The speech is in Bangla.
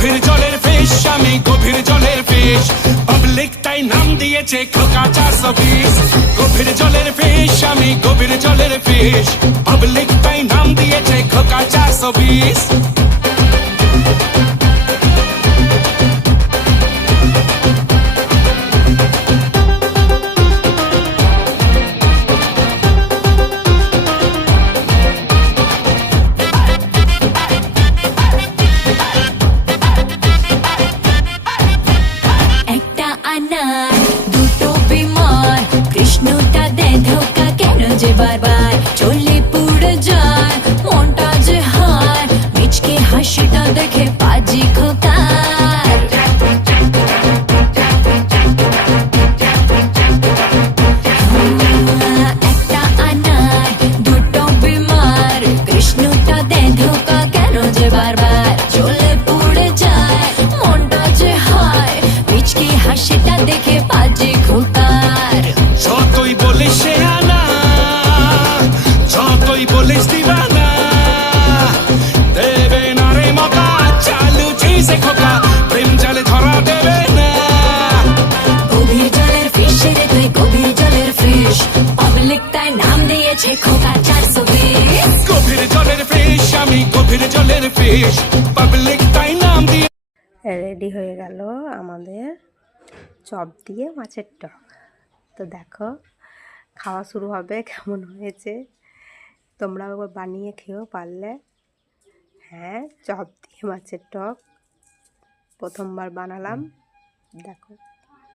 গভীর জলের ফিশ, আমি গভীর জলের ফিশ, পাবলিক তাই নাম দিয়েছে খোকা 420। গভীর জলের ফিশ, আমি গভীর জলের ফিশ, পাবলিক তাই নাম দিয়েছে খোকা 420। একটা আনার দুটো বিমার, কৃষ্ণটা দে ধোকা কেন যে বারবার চলে পুড়ে যায় মনটা যে হায়, মিচকে হাসিটা দেখে পাজি খোকার। একটা আনার দুটো বিমার, কৃষ্ণটা দে ধোকা কেন যে বারবার চলে পুড়ে যায় মনটা যে হায়, মিচকে হাসিটা দেখে পাজি খোকার। যতই বলিস সে আনা, যতই বলিস দিবানা, দেবে না রে মকা, চালু চিজে খোকা, প্রেম জালে ধরা দেবে না। গভীর জলের ফিশ রে তুই, গভীর জলের ফিশ, পাবলিক তাই নাম দিয়েছে খোকা 420। গভীর জলের ফিশ, আমি গভীর জলের ফিশ, পাবলিক তাই নাম দিয়ে। রেডি হয়ে গেল আমাদের চপ দিয়ে মাছের টক। তো দেখো খাওয়া শুরু হবে, কেমন হয়েছে তোমরাও একবার বানিয়ে খেয়েও পারলে। হ্যাঁ, চপ দিয়ে মাছের টক প্রথমবার বানালাম, দেখো।